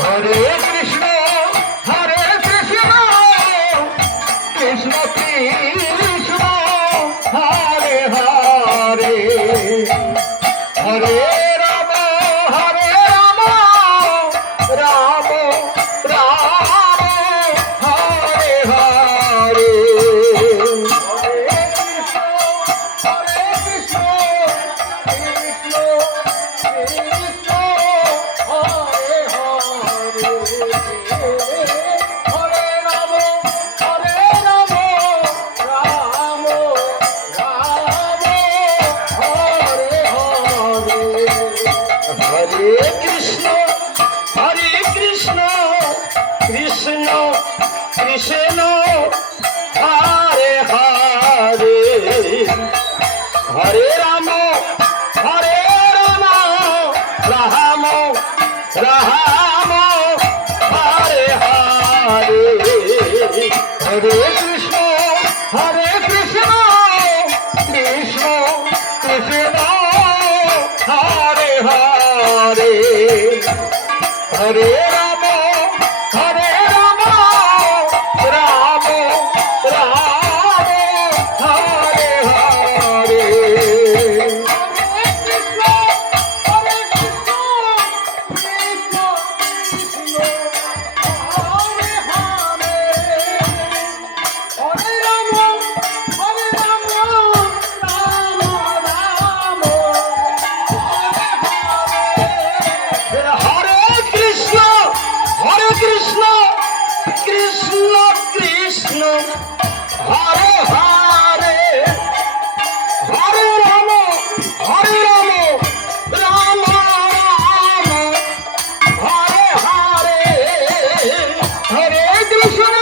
Hare Krishna Krishna Krishna Hare Hare Hare Ram Ram Ram Hare Hare Hare Krishna Krishna Krishna Hare Hare Hare Ram Ram Ram Hare Hare Hare Krishna Krishna Krishna Hare Hare Hare Ram Ram Ram Hare Hare Hare Krishna Krishna Krishna Hare Hare Hare Ram Ram Ram Hare Hare Krishna Krishna Hare Hare Hare Ram Ram Ram Hare Hare Hare Krishna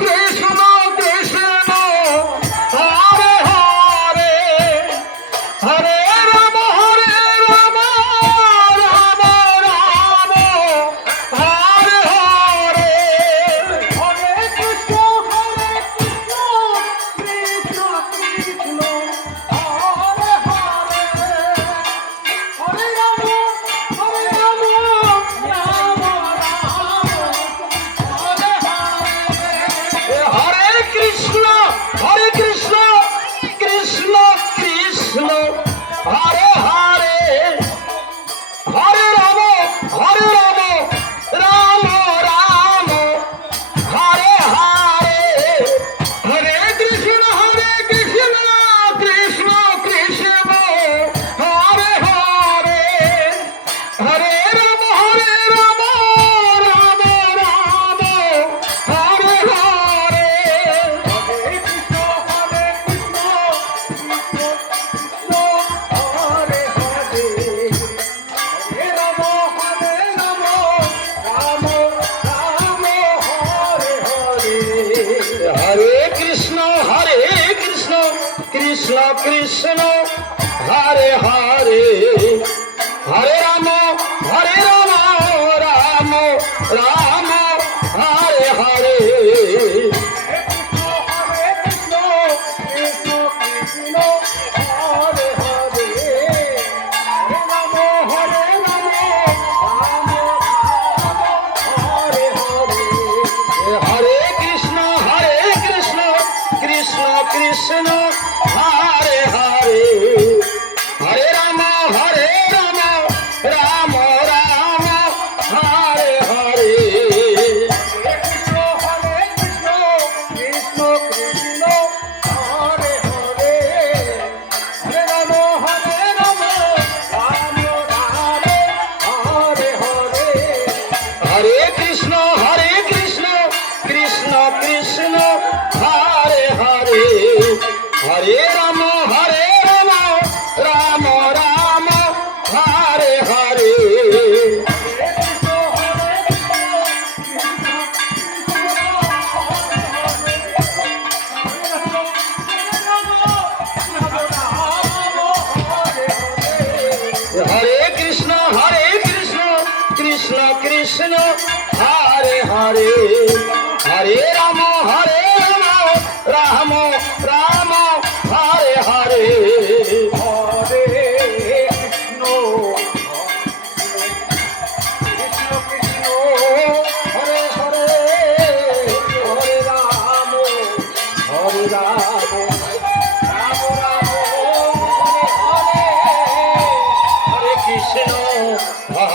Krishna Krishna Hare Hare Hare Ram Ram Ram Hare Hare Hare Krishna Krishna Krishna Hare Hare Hare Ram Ram Ram Hare Hare Hare Krishna Krishna Krishna Hare Hare Hare Ram Ram Ram Hare Hare Hare Krishna Krishna Krishna Hare Hare Hare Ram Ram Ram Hare Hare Hare Krishna Hare Hare Hare Ram Ram Ram Hare Hare Hare Krishna Krishna Krishna Hare Hare Hare Ram Ram Ram Hare Hare Krishna Krishna Krishna Hare Hare Hare Ram Ram Hare Hare Hare Krishna Krishna Krishna Hare Hare Hare Ram Ram Ram Hare Hare Krishna Krishna Krishna Hare Hare Hare Ram Ram Ram Hare Hare Hare Krishna Krishna Krishna Hare Hare Hare Ram Ram Ram Hare Hare Hare Krishna Krishna Krishna Hare Hare Hare Ram Ram Ram Hare Hare Hare Krishna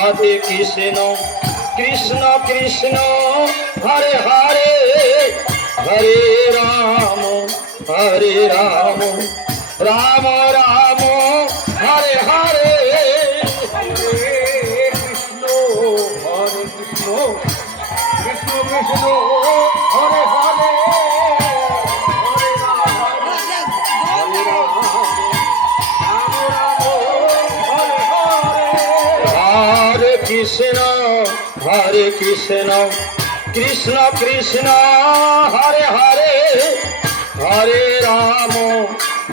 Radhe Krishna Krishna Krishna Hare Hare Hare Ram Ram Ram Hare Hare Krishna Hare Krishna Krishna Krishna Hare Hare Hare Ram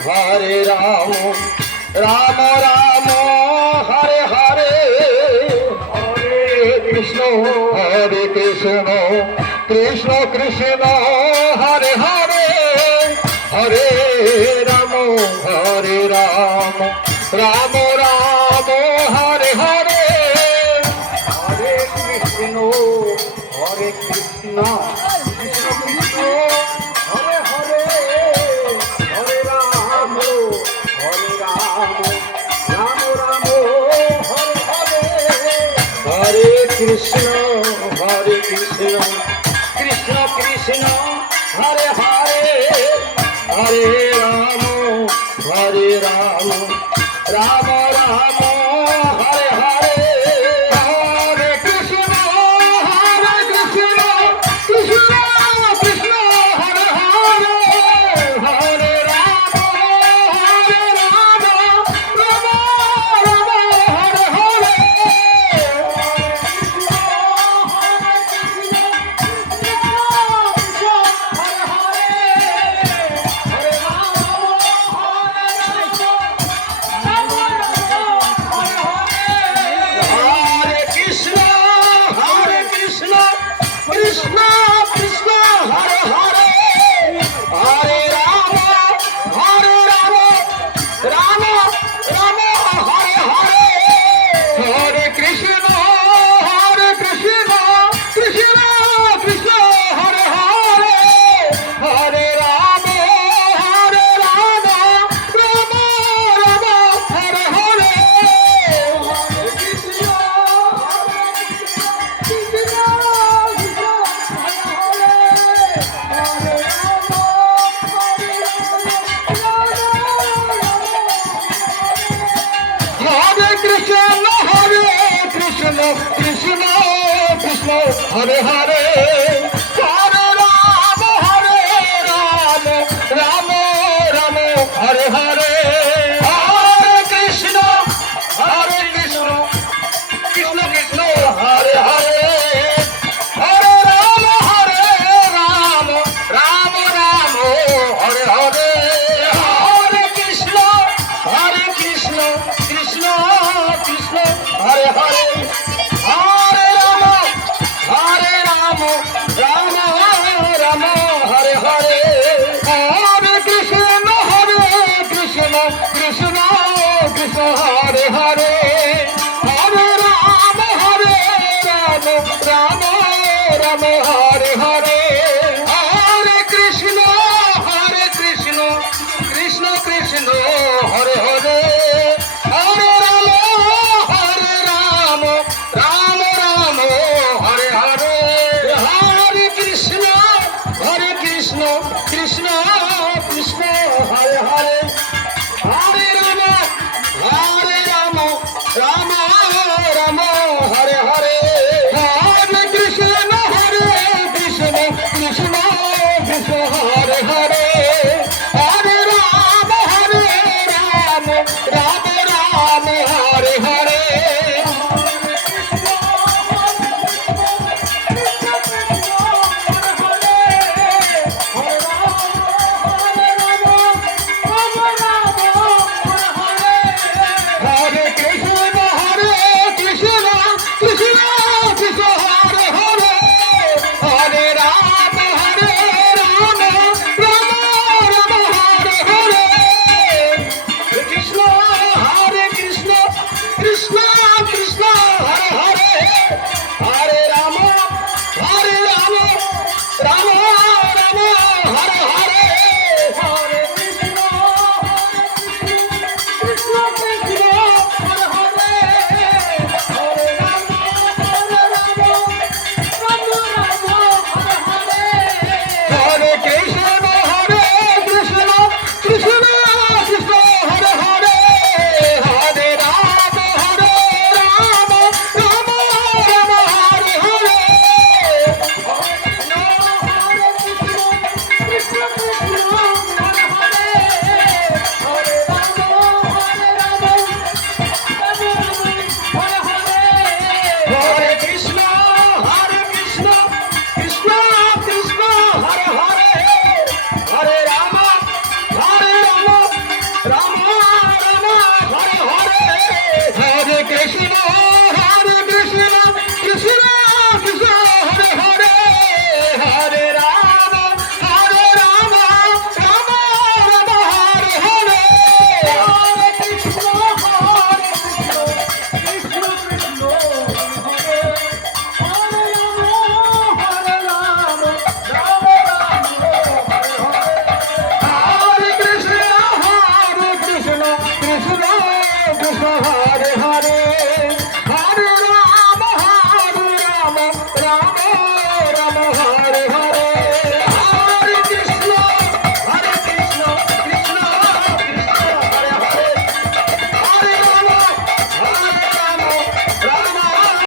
Hare Ram Ram Ram Hare Hare Hare Krishna Krishna Krishna Hare Hare Hare Ram Ram Ram Hare Hare Hare Krishna Krishna Krishna Hare Hare Hare Ram Ram Ram Hare Hare Hare Krishna Krishna Krishna Hare Hare Hare Ram Ram Ram Hare Hare Hare Krishna Krishna Krishna Hare Hare Hare Ram Ram Ram Hare Hare Hare Krishna Krishna Krishna Hare Hare Hare Ram Ram Ram Hare Hare Hare Krishna Krishna Krishna Krishna Hare Hare Hare Ram Ram Ram Hare Hare Hare Krishna Krishna Krishna Hare Hare Hare Ram Ram Hare Hare Hare Krishna Krishna Krishna Hare Hare Hare Ram Ram Hare Hare Hare Krishna Krishna Krishna Hare Hare Hare Ram Ram Hare Hare Hare Krishna Krishna Krishna Hare Hare Hare Ram Ram Hare Hare Hare Krishna Krishna Krishna Hare Hare Hare Ram Ram Hare Hare Hare Krishna Krishna Krishna Hare Hare Hare Ram Ram Hare Hare Hare Krishna Krishna Hare Hare Hare Ram Ram Hare Hare Hare Krishna Krishna Hare Hare Hare Ram Ram Hare Hare Hare Krishna